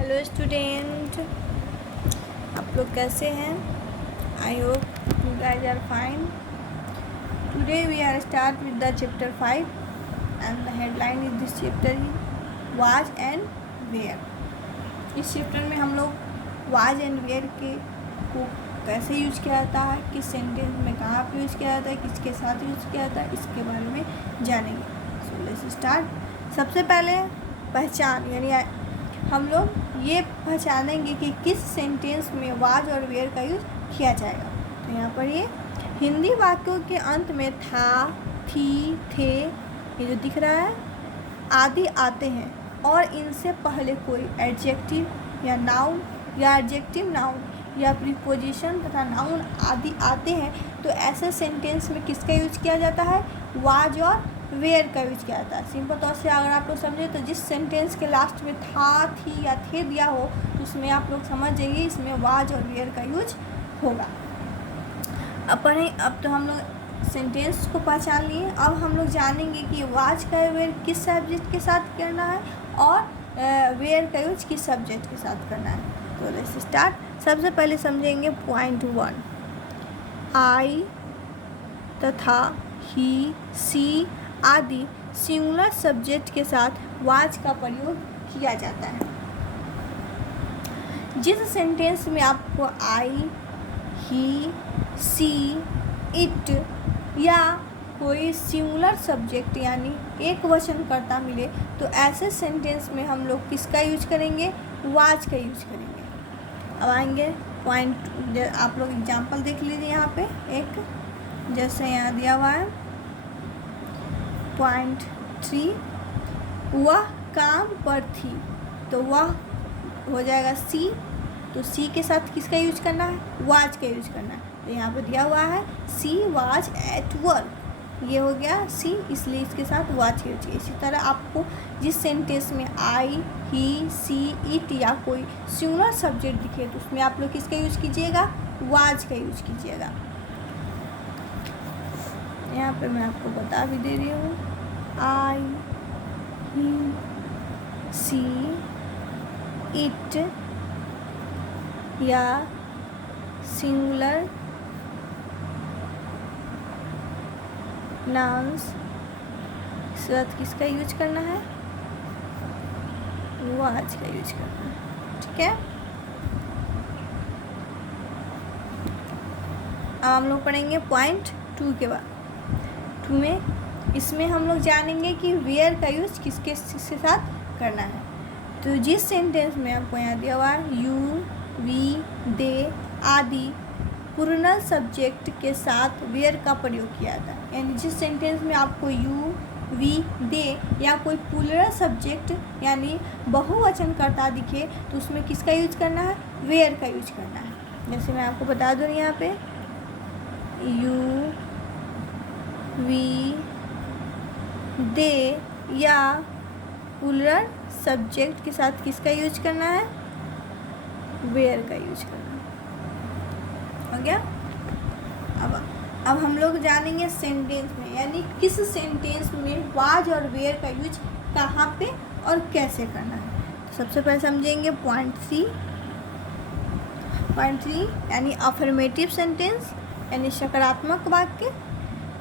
Hello student, आप लोग कैसे हैं? I hope you guys are fine. Today we are start with the chapter 5 and the headline is this chapter he was and where. इस chapter में हम लोग was and where के को कैसे यूज किया जाता है, किस सेंटेंस में कहाँ पे यूज किया जाता है, किसके साथ यूज किया जाता है, इसके बारे में जानेंगे. So let's start. सबसे पहले पहचान, यानी हम लोग ये पहचानेंगे कि किस सेंटेंस में वाज और वेयर का यूज किया जाएगा. तो यहाँ पर ये हिंदी वाक्यों के अंत में था, थी, थे, ये जो दिख रहा है आदि आते हैं और इनसे पहले कोई एडजेक्टिव या नाउन या एडजेक्टिव नाउन या प्रीपोजिशन तथा नाउन आदि आते हैं, तो ऐसे सेंटेंस में किसका यूज किया जाता है? वाज और वेयर का यूज किया जाता है. सिंपल तौर से अगर आप लोग समझे तो जिस सेंटेंस के लास्ट में था, थी या थे दिया हो तो उसमें आप लोग समझ जाइए इसमें वाज और वेयर का यूज होगा. अब तो हम लोग सेंटेंस को पहचान लिए. अब हम लोग जानेंगे कि वाज का वेयर किस सब्जेक्ट के साथ करना है और वेयर का यूज किस सब्जेक्ट के साथ करना है. तो लेट्स स्टार्ट. सबसे पहले समझेंगे पॉइंट 1. आई तथा ही, सी आदि सिंगुलर सब्जेक्ट के साथ वाज का प्रयोग किया जाता है. जिस सेंटेंस में आपको आई, ही, सी, इट या कोई सिंगुलर सब्जेक्ट यानी एक वचन कर्ता मिले तो ऐसे सेंटेंस में हम लोग किसका यूज करेंगे? वाज का यूज करेंगे. अब आएंगे पॉइंट, आप लोग एग्जांपल देख लीजिए. यहाँ पे एक जैसे यहाँ दिया हुआ है पॉइंट 3, वह काम पर थी, तो वह हो जाएगा सी. तो सी के साथ किसका यूज करना है? वाज का यूज करना है. तो यहाँ पे दिया हुआ है सी वाज एट वर्क, ये हो गया सी, इसलिए इसके साथ वाज का यूज किया. इसी तरह आपको जिस सेंटेंस में आई, ही, सी, इट या कोई सिंगुलर सब्जेक्ट दिखे तो उसमें आप लोग किसका यूज कीजिएगा? वाज का यूज कीजिएगा. यहाँ पे मैं आपको बता भी दे रही हूँ. आई, ही, सी, इट या सिंगुलर नाउन्स के साथ किसका यूज करना है? वाज का यूज करना है. ठीक है. अब हम लोग पढ़ेंगे पॉइंट 2 के बाद. 2 में इसमें हम लोग जानेंगे कि वेयर का यूज किसके साथ करना है. तो जिस सेंटेंस में आपको यहाँ दिया हुआ है यू, वी, दे आदि प्लूरल सब्जेक्ट के साथ वेयर का प्रयोग किया जाता है. यानी जिस सेंटेंस में आपको यू, वी, दे या कोई प्लूरल सब्जेक्ट यानी बहुवचन कर्ता दिखे तो उसमें किसका यूज करना है? वेयर का यूज करना है. जैसे मैं आपको बता दूँ यहाँ पे यू, वी, दे या प्लूरल सब्जेक्ट के साथ किसका यूज करना है? वेयर का यूज करना है. हो गया. अब हम लोग जानेंगे सेंटेंस में, यानी किस सेंटेंस में वाज और वेयर का यूज कहाँ पे और कैसे करना है. तो सबसे पहले समझेंगे पॉइंट 3. यानी अफर्मेटिव सेंटेंस यानी सकारात्मक वाक्य.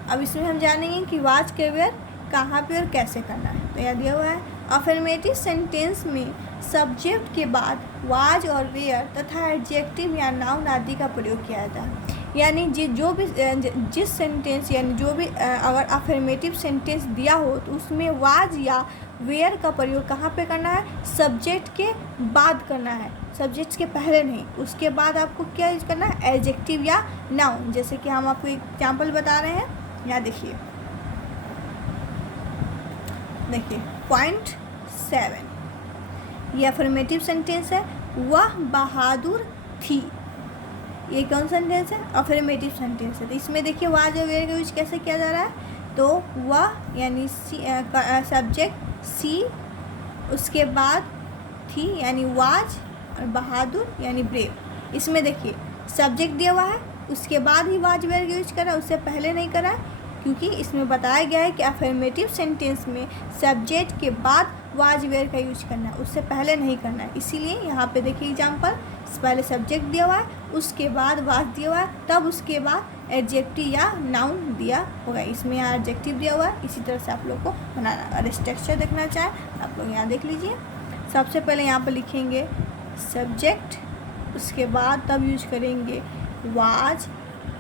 अब इसमें हम जानेंगे कि वाज के वेयर कहाँ पे और कैसे करना है. तो यह दिया हुआ है अफर्मेटिव सेंटेंस में सब्जेक्ट के बाद वाज और वेयर तथा एडजेक्टिव या नाउन आदि का प्रयोग किया जाता है. यानी जिस सेंटेंस यानी जो भी अगर अफर्मेटिव सेंटेंस दिया हो तो उसमें वाज या वेयर का प्रयोग कहाँ पे करना है? सब्जेक्ट के बाद करना है, सब्जेक्ट के पहले नहीं. उसके बाद आपको क्या यूज करना है? एडजेक्टिव या नाउन. जैसे कि हम आपको एग्जाम्पल बता रहे हैं. यहाँ देखिए पॉइंट 7, ये अफर्मेटिव सेंटेंस है. वह बहादुर थी, ये कौन सेंटेंस है? अफर्मेटिव सेंटेंस है. तो इसमें देखिए वाज और वेयर का यूज कैसे किया जा रहा है. तो वह यानी सब्जेक्ट सी, उसके बाद थी यानी वाज और बहादुर यानी ब्रेव. इसमें देखिए सब्जेक्ट दिया हुआ है, उसके बाद ही वाज वेयर का यूज करा, उससे पहले नहीं करा, क्योंकि इसमें बताया गया है कि अफर्मेटिव सेंटेंस में सब्जेक्ट के बाद वाज वेयर का यूज करना है, उससे पहले नहीं करना है। इसीलिए यहाँ पे देखिए एग्जाम्पल, पहले सब्जेक्ट दिया हुआ है, उसके बाद वाज दिया हुआ है, तब उसके बाद एडजेक्टिव या नाउन दिया होगा। इसमें यहाँ एडजेक्टिव दिया हुआ है। इसी तरह से आप लोग को बनाना। अगर स्ट्रक्चर देखना चाहें आप लोग यहाँ देख लीजिए। सबसे पहले यहाँ पर लिखेंगे सब्जेक्ट, उसके बाद तब यूज करेंगे वाज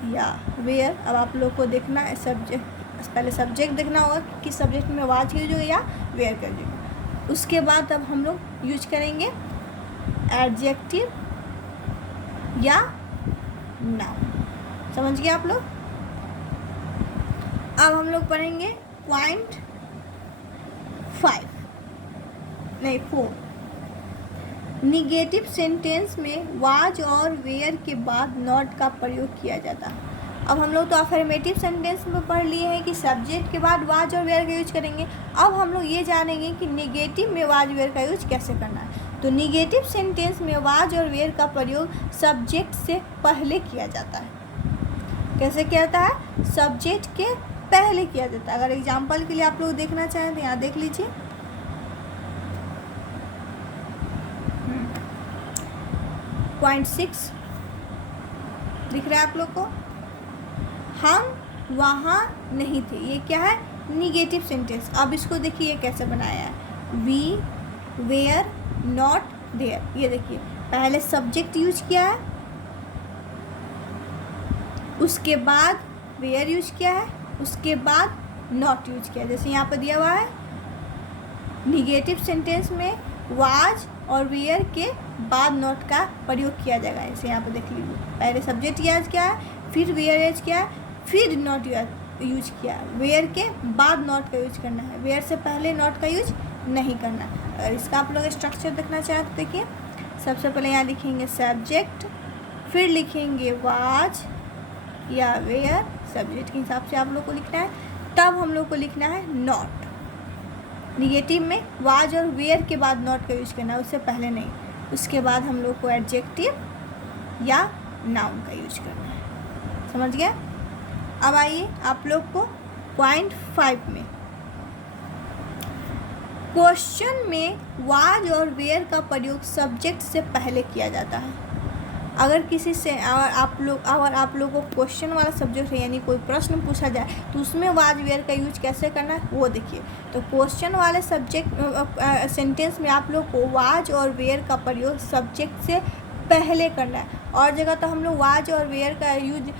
या वेयर। अब आप लोग को देखना है सब्जेक्ट, पहले सब्जेक्ट देखना होगा कि किस सब्जेक्ट में वाज यूज होगा या वेयर कर देगा। उसके बाद अब हम लोग यूज करेंगे एडजेक्टिव या नाउन। समझ गए आप लोग। अब हम लोग पढ़ेंगे पॉइंट 4। निगेटिव सेंटेंस में वाज और वेयर के बाद नॉट का प्रयोग किया जाता है। अब हम लोग तो अफर्मेटिव सेंटेंस में पढ़ लिए हैं कि सब्जेक्ट के बाद वाज और वेयर का यूज करेंगे। अब हम लोग ये जानेंगे कि निगेटिव में वाज वेयर का यूज कैसे करना है। तो निगेटिव सेंटेंस में वाज और वेयर का प्रयोग सब्जेक्ट से पहले किया जाता है। कैसे किया जाता है? सब्जेक्ट के पहले किया जाता है। अगर एग्जाम्पल के लिए आप लोग देखना चाहें तो यहाँ देख लीजिए। पॉइंट 6 दिख रहा है आप लोग को। हम वहाँ नहीं थे, ये क्या है? Negative sentence. अब इसको देखिए कैसे बनाया है। We were not there. ये देखिए पहले सब्जेक्ट यूज किया है, उसके बाद वेयर यूज किया है, उसके बाद नॉट यूज किया है। जैसे यहाँ पर दिया हुआ है निगेटिव सेंटेंस में वाज और वेयर के बाद नॉट का प्रयोग किया जाएगा। ऐसे यहाँ पर देख लीजिए, पहले सब्जेक्ट यूज किया है, फिर वेयर यूज किया है, फिर नॉट यूज किया है। वेयर के बाद नॉट का यूज करना है, वेयर से पहले नॉट का यूज नहीं करना। अगर इसका आप लोग स्ट्रक्चर देखना चाहें तो देखिए, सबसे पहले यहाँ लिखेंगे सब्जेक्ट, फिर लिखेंगे वाज या वेयर, सब्जेक्ट के हिसाब से आप लोग को लिखना है। तब हम लोग को लिखना है नॉट। निगेटिव में वाज और वेयर के बाद नॉट का यूज करना है, उससे पहले नहीं। उसके बाद हम लोग को एडजेक्टिव या नाउन का यूज करना है। समझ गया? अब आइए आप लोग को पॉइंट 5 में। क्वेश्चन में वाज और वेयर का प्रयोग सब्जेक्ट से पहले किया जाता है। अगर किसी से अगर आप लोग को क्वेश्चन वाला सब्जेक्ट है, यानी कोई प्रश्न पूछा जाए, तो उसमें वाज वेयर का यूज कैसे करना है वो देखिए। तो क्वेश्चन वाले सब्जेक्ट सेंटेंस में आप लोग को वाज और वेयर का प्रयोग सब्जेक्ट से पहले करना है। और जगह तो हम लोग वाज और वेयर का यूज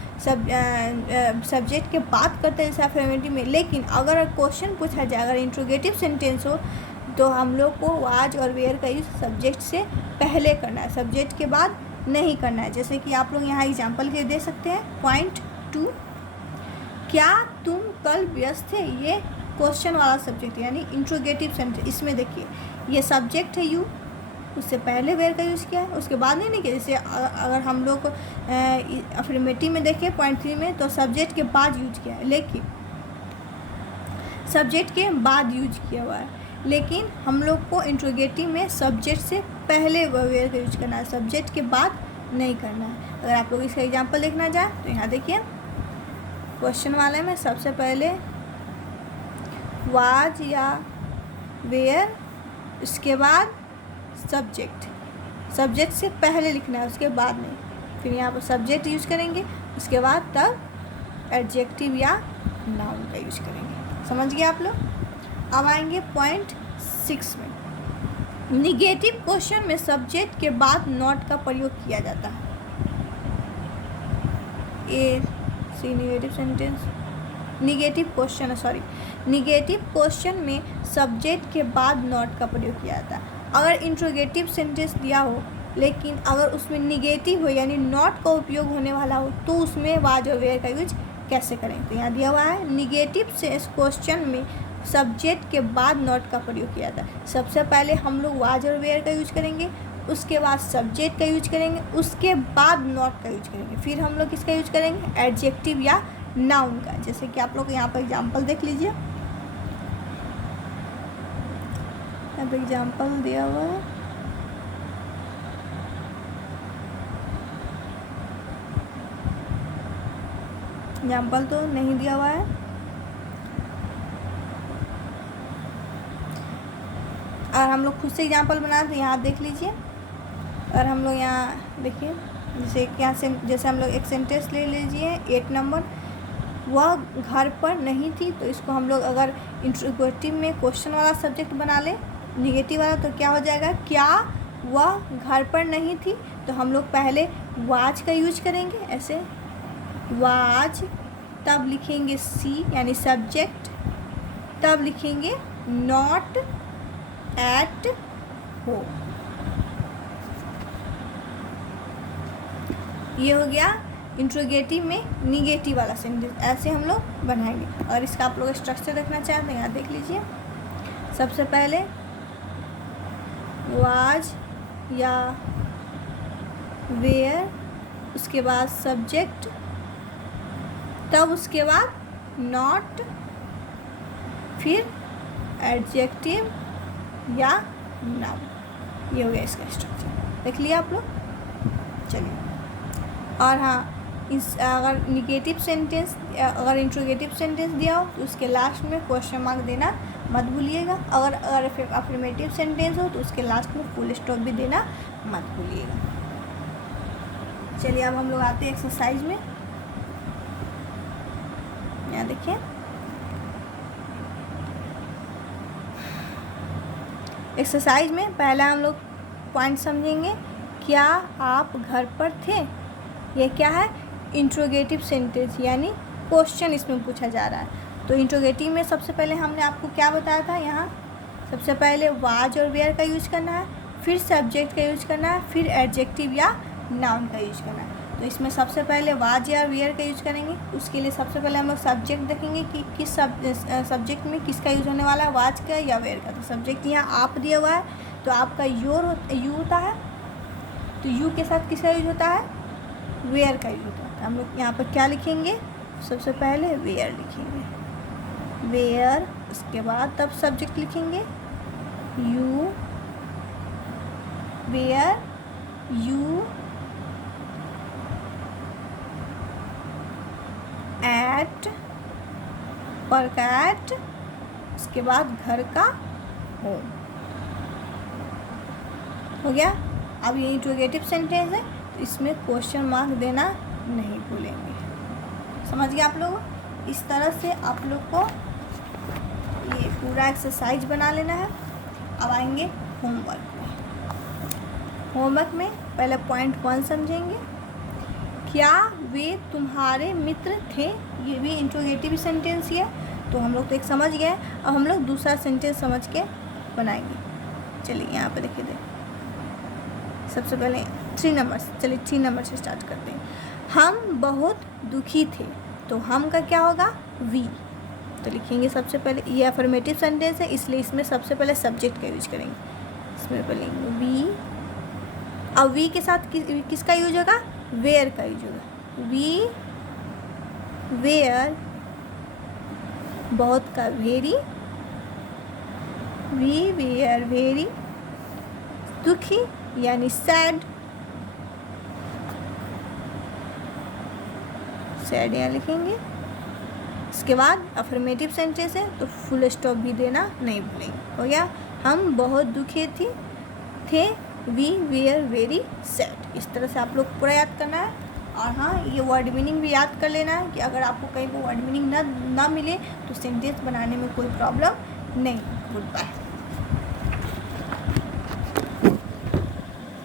सब्जेक्ट के बाद करते हैं जैसे अफर्मेटिव में। लेकिन अगर क्वेश्चन पूछा जाए, अगर इंट्रोगेटिव सेंटेंस हो, तो हम लोग को वाज और वेयर का यूज सब्जेक्ट से पहले करना है, सब्जेक्ट के बाद नहीं करना है। जैसे कि आप लोग यहाँ एग्जाम्पल के दे सकते हैं। पॉइंट 2, क्या तुम कल व्यस्त थे? ये क्वेश्चन वाला सब्जेक्ट है, यानी इंट्रोगेटिव सेंटेंस। इसमें देखिए ये सब्जेक्ट है यू, उससे पहले वेयर का यूज़ किया है, उसके बाद नहीं किया। जैसे अगर हम लोग अफर्मेटिव में देखें पॉइंट 3 में, तो सब्जेक्ट के बाद यूज किया है, लेकिन सब्जेक्ट के बाद यूज किया हुआ है। लेकिन हम लोग को इंट्रोगेटिव में सब्जेक्ट से पहले वेयर का यूज करना है, सब्जेक्ट के बाद नहीं करना है। अगर आप लोग इसका एग्जांपल देखना चाहें तो यहाँ देखिए क्वेश्चन वाले में सबसे पहले वाज या वेयर, उसके बाद सब्जेक्ट से पहले लिखना है, उसके बाद नहीं। फिर यहाँ पर सब्जेक्ट यूज करेंगे, उसके बाद तब एडजेक्टिव या नाउन का यूज करेंगे। समझ गए आप लोग? अब आएंगे पॉइंट 6 में। निगेटिव क्वेश्चन में सब्जेक्ट के बाद नॉट का प्रयोग किया जाता है। निगेटिव सेंटेंस, निगेटिव क्वेश्चन में सब्जेक्ट के बाद नॉट का प्रयोग किया जाता है। अगर इंट्रोगेटिव सेंटेंस दिया हो, लेकिन अगर उसमें निगेटिव हो यानी नॉट का उपयोग होने वाला हो, तो उसमें वाज और वेयर का यूज कैसे करें? तो यहाँ दिया हुआ है निगेटिव क्वेश्चन में सब्जेक्ट के बाद नॉट का प्रयोग किया जाता है। सबसे पहले हम लोग वाज और वेयर का यूज करेंगे, उसके बाद सब्जेक्ट का यूज करेंगे, उसके बाद नॉट का यूज करेंगे, फिर हम लोग किसका यूज करेंगे? एडजेक्टिव या नाउन का। जैसे कि आप लोग यहाँ पर एग्जाम्पल देख लीजिए, यहाँ पर एग्जाम्पल दिया हुआ है। एग्जाम्पल तो नहीं दिया हुआ है। और हम लोग खुद से एग्जाम्पल बनाए तो यहाँ देख लीजिए। और हम लोग यहाँ देखिए, जैसे हम लोग एक सेंटेंस ले लीजिए 8 नंबर, वह घर पर नहीं थी, तो इसको हम लोग अगर इंट्रोगेटिव में क्वेश्चन वाला सब्जेक्ट बना ले, निगेटिव वाला, तो क्या हो जाएगा, क्या वह घर पर नहीं थी। तो हम लोग पहले वाज का यूज करेंगे, ऐसे वाज, तब लिखेंगे सी यानी सब्जेक्ट, तब लिखेंगे नॉट एट होम। ये हो गया इंट्रोगेटिव में निगेटिव वाला सेंटेंस, ऐसे हम लोग बनाएंगे। और इसका आप लोग स्ट्रक्चर देखना चाहते हैं, यहाँ देख लीजिए। सबसे पहले वाज या वेयर, उसके बाद सब्जेक्ट, तब उसके बाद नॉट, फिर एडजेक्टिव या नाउन। ये हो गया इसका स्ट्रक्चर, देख लिया आप लोग। चलिए, और हाँ, इस अगर निगेटिव सेंटेंस, अगर इंट्रोगेटिव सेंटेंस दिया हो तो उसके लास्ट में क्वेश्चन मार्क देना मत भूलिएगा। अगर अफर्मेटिव सेंटेंस हो तो उसके लास्ट में फुल स्टॉप भी देना मत भूलिएगा। चलिए, अब हम लोग आते हैं एक्सरसाइज में। यहाँ देखिए, एक्सरसाइज में पहला हम लोग पॉइंट समझेंगे, क्या आप घर पर थे। ये क्या है, इंट्रोगेटिव सेंटेंस यानी क्वेश्चन इसमें पूछा जा रहा है। तो इंट्रोगेटिव में सबसे पहले हमने आपको क्या बताया था, यहाँ सबसे पहले वाज और वेयर का यूज करना है, फिर सब्जेक्ट का यूज करना है, फिर एडजेक्टिव या नाउन का यूज करना है। तो इसमें सबसे पहले वाज या वेयर का यूज करेंगे। उसके लिए सबसे पहले हम लोग सब्जेक्ट देखेंगे कि किस सब्जेक्ट में किसका यूज होने वाला है, वाज का या वेयर का। तो सब्जेक्ट यहाँ आप दिया हुआ है, तो आपका यू होता है, तो यू के साथ किसका यूज होता है, वेयर का यूज होता है। हम लोग यहाँ पर क्या लिखेंगे, सबसे पहले वेयर लिखेंगे, वेयर, उसके बाद तब सब्जेक्ट लिखेंगे you, were you at, work at, उसके बाद घर का होम। हो गया। अब ये इंट्रोगेटिव सेंटेंस है, तो इसमें क्वेश्चन मार्क देना नहीं भूलेंगे। समझ गए आप लोग। इस तरह से आप लोग को ये पूरा एक्सरसाइज बना लेना है। अब आएंगे होमवर्क में। होमवर्क में पहले पॉइंट 1 समझेंगे, क्या वे तुम्हारे मित्र थे। ये भी इंट्रोगेटिव सेंटेंस ही है, तो हम लोग तो एक समझ गए। अब हम लोग दूसरा सेंटेंस समझ के बनाएंगे। चलिए, यहाँ पे देखिए, सबसे पहले 3 नंबर, चलिए 3 नंबर से स्टार्ट करते हैं। हम बहुत दुखी थे, तो हम का क्या होगा, वी। तो लिखेंगे सबसे पहले, ये अफर्मेटिव सेंटेंस है, इसलिए इसमें सबसे पहले सब्जेक्ट का यूज करेंगे। इसमें पहले वी, अब वी के साथ किसका यूज होगा, वेयर का यूज होगा। वी वेयर, बहुत का वेरी, वी वेयर वेरी, दुखी यानी सैड, सैड यहाँ लिखेंगे। इसके बाद अफर्मेटिव सेंटेंस है, तो फुल स्टॉप भी देना नहीं भूलेंगे। हो गया, हम बहुत दुखी थे, वी वेयर वेरी सैड। इस तरह से आप लोग पूरा याद करना है। और हाँ, ये वर्ड मीनिंग भी याद कर लेना है कि अगर आपको कहीं पर वर्ड मीनिंग ना मिले तो सेंटेंस बनाने में कोई प्रॉब्लम नहीं। Good bye.